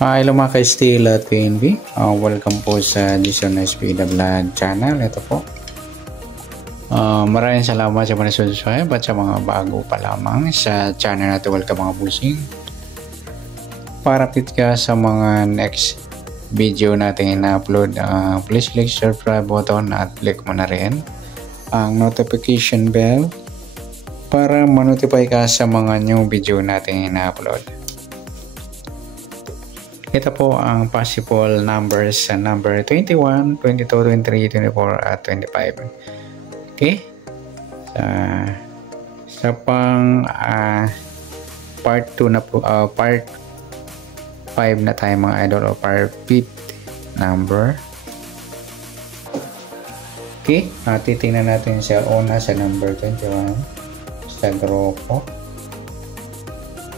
Hello mga ka-Steel at PNB. Welcome po sa Jason Espida Vlog channel. Ito po. Maraming salamat sa mga subscribe at sa mga bago pa lamang sa channel natin. Welcome mga busing. Para update ka sa mga next video natin na-upload, please click subscribe button at click mo na rin ang notification bell para ma-notify ka sa mga new video natin na-upload. Ito po ang possible numbers sa number 21, 22, 23, 24 at 25. Okay? Sa pang part 2 na po, part 5 na tayo mga idol, o part 5th number. Okay? Titingnan natin siya una sa number 21 sa grupo.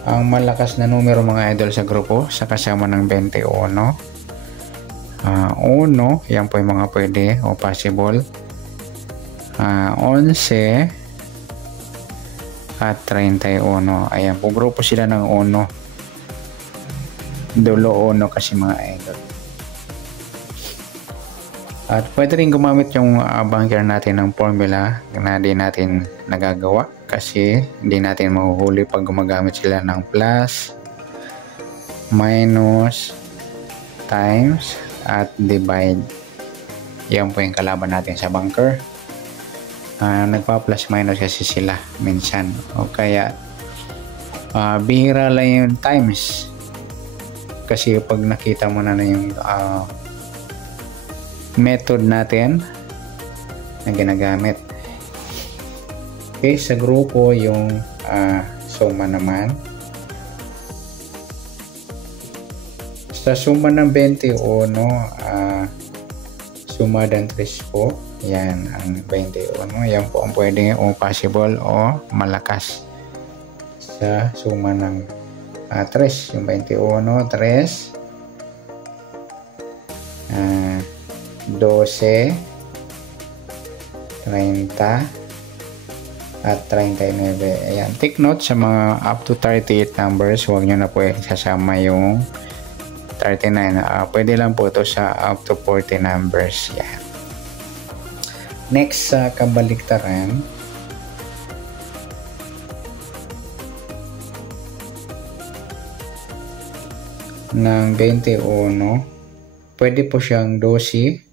Ang malakas na numero mga idol sa grupo sa kasama ng 21. 1, yan po yung mga pwede o possible. 11 at 31. Ayan po, grupo sila ng 1. Dulo 1 kasi mga idol. At pwede rin gumamit yung bunker natin ng formula na di natin nagagawa kasi hindi natin mahuhuli pag gumagamit sila ng plus, minus, times, at divide. Yan po yung kalaban natin sa bunker. Nagpa-plus minus kasi sila minsan. O kaya bihira lang yung times. Kasi pag nakita mo na yung method natin na ginagamit. Okay, sa grupo yung suma naman. Sa suma ng 21, suma ng 3 po. Yan ang 21. Yan po ang pwede o possible o malakas sa suma ng 3. Yung 21, 3. 12, 30 at 39. Ayan, take note sa mga up to 38 numbers, huwag nyo na po sasama yung 39. Pwede lang po ito sa up to 40 numbers. Yan. Next sa kabaliktaran, ng 21, pwede po siyang 12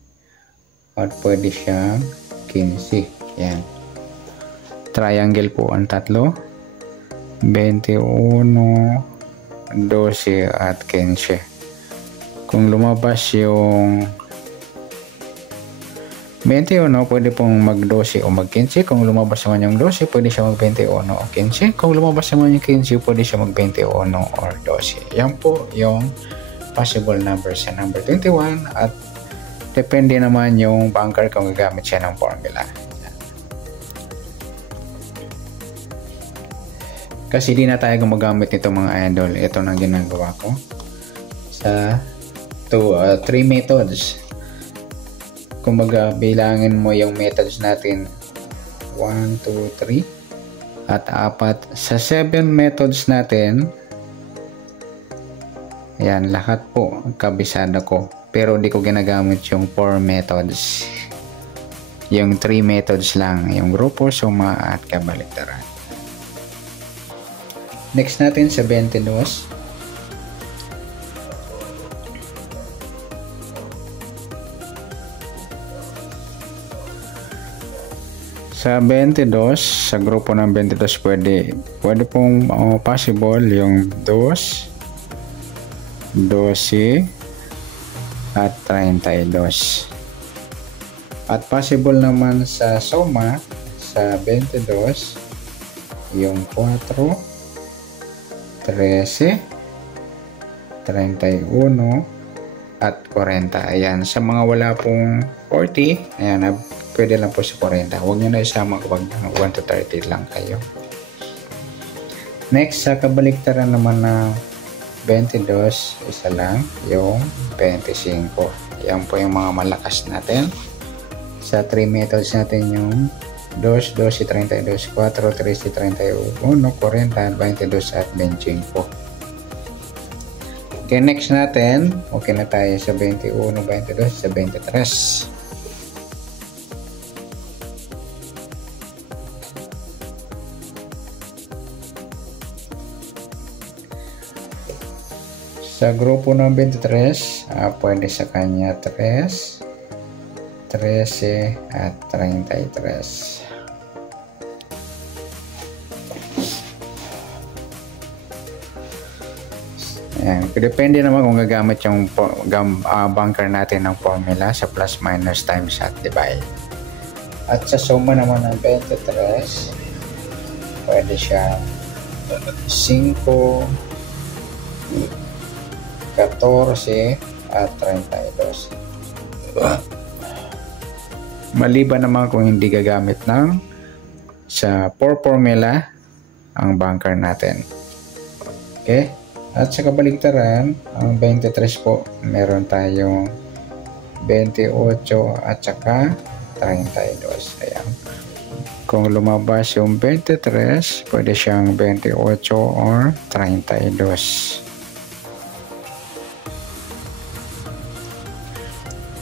at pwede siyang 15. Yan. Triangle po ang tatlo. 21, 12 at 15. Kung lumabas yung 21, pwede pong mag-12 o mag-15. Kung lumabas naman yung 12, pwede siya mag-21 o 15. Kung lumabas naman yung 15, pwede siya mag-21 or 12. Yan po yung possible numbers sa number 21 at depende naman yung bunker kung gagamit siya ng formula. Kasi di na tayo gumagamit nito mga idol. Ito na ginagawa ko sa 3 methods. Kumbaga bilangin mo yung methods natin 1, 2, 3 at 4. Sa 7 methods natin, yan, lahat po kabisado ko. Pero di ko ginagamit yung 4 methods. Yung 3 methods lang. Yung grupo, suma, at kabaliktaran. Next natin sa 22. Sa 22, sa grupo ng 22 pwede pong possible yung 2, 12 at 32. At possible naman sa suma sa 22 yung 4, 13, 31 at 40. Ayan, sa mga wala pong 40, ayan, pwede lang po sa 40. Huwag nyo na isama kapag 1 to 30 lang kayo. Next, sa kabaliktaran naman na 22, isa lang yung 25. Yan po yung mga malakas natin. Sa 3 methods natin yung 2, 12, 32, 4, 13, 31, 40, 22 at 25. Okay, next natin, okay na tayo sa 21, 22, sa 23. Sa grupo ng 23, pwede sa kanya 3, 13 at 33. Ayan. Depende naman kung gagamit yung bunker natin ng formula sa plus, minus, times at divide. At sa suma naman ng 23, pwede siya 5, 14 at 32. Maliban naman kung hindi gagamit ng sa 4 formula ang bunker natin. Okay? At sa kabaligtaran, ang 23 po, meron tayong 28 at saka 32. Ayan. Kung lumabas yung 23, pwede siyang 28 or 32.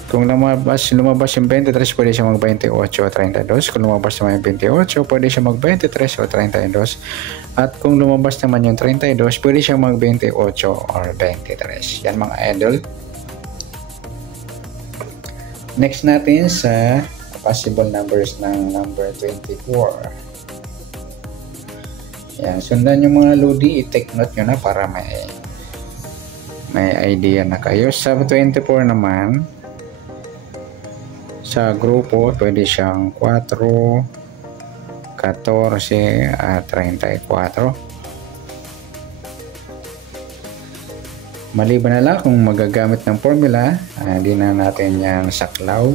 Kung lumabas yung 23, pwede siya mag-28 o 32. Kung lumabas naman yung 28, pwede siya mag-23 o 32. At kung lumabas naman yung 32, pwede siya mag-28 or 23. Yan mga idol. Next natin sa possible numbers ng number 24. Yan, sundan yung mga lodi, i-take note nyo na para may idea na kayo. Sa 24 naman, sa grupo, pwede siyang 4, 14 at 34. Maliban na lang kung magagamit ng formula, hindi na natin yan saklaw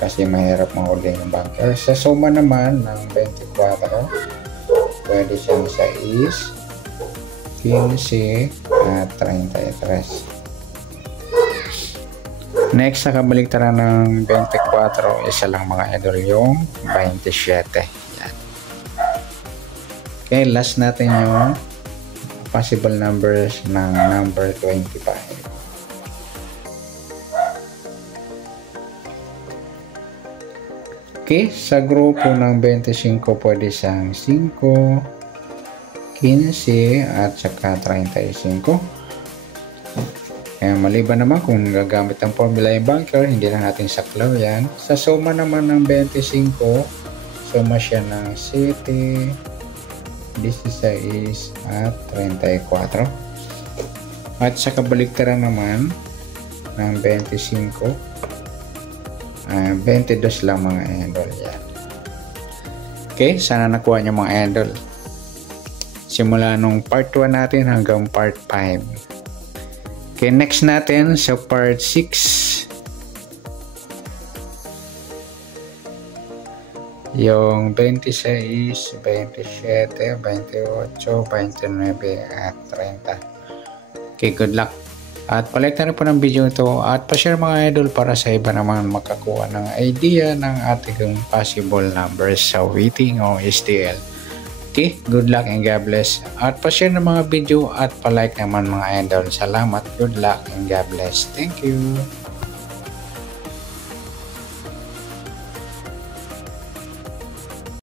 kasi mahirap mahuli yung bunker. Sa suma naman ng 24, pwede siyang 6, 15 at 33. Next, sa kabaligtaran ng 24, isa lang mga idol yung 27. Yan. Okay, last natin yung possible numbers ng number 25. Okay, sa grupo ng 25, pwede siyang 5, 15 at saka 35. Kaya maliban naman kung gagamit ang formula yung bunker, hindi lang natin saklaw yan. Sa suma naman ng 25, suma siya ng 7, 16 at 34. At sa kabaligtaran naman ng 25, 22 lang mga idol yan. Okay, sana nakuha nyo mga idol. Simula nung part 1 natin hanggang part 5. Okay, next natin sa part 6. Yung 26, 27, 28, 29 at 30. Okay, good luck. At palike na rin po ng video ito at pa-share mga idol para sa iba naman makakuha ng idea ng ating possible numbers sa waiting o STL. Okay, good luck and God bless. At pa-share ng mga video at pa-like naman mga idol. Salamat, good luck and God bless. Thank you.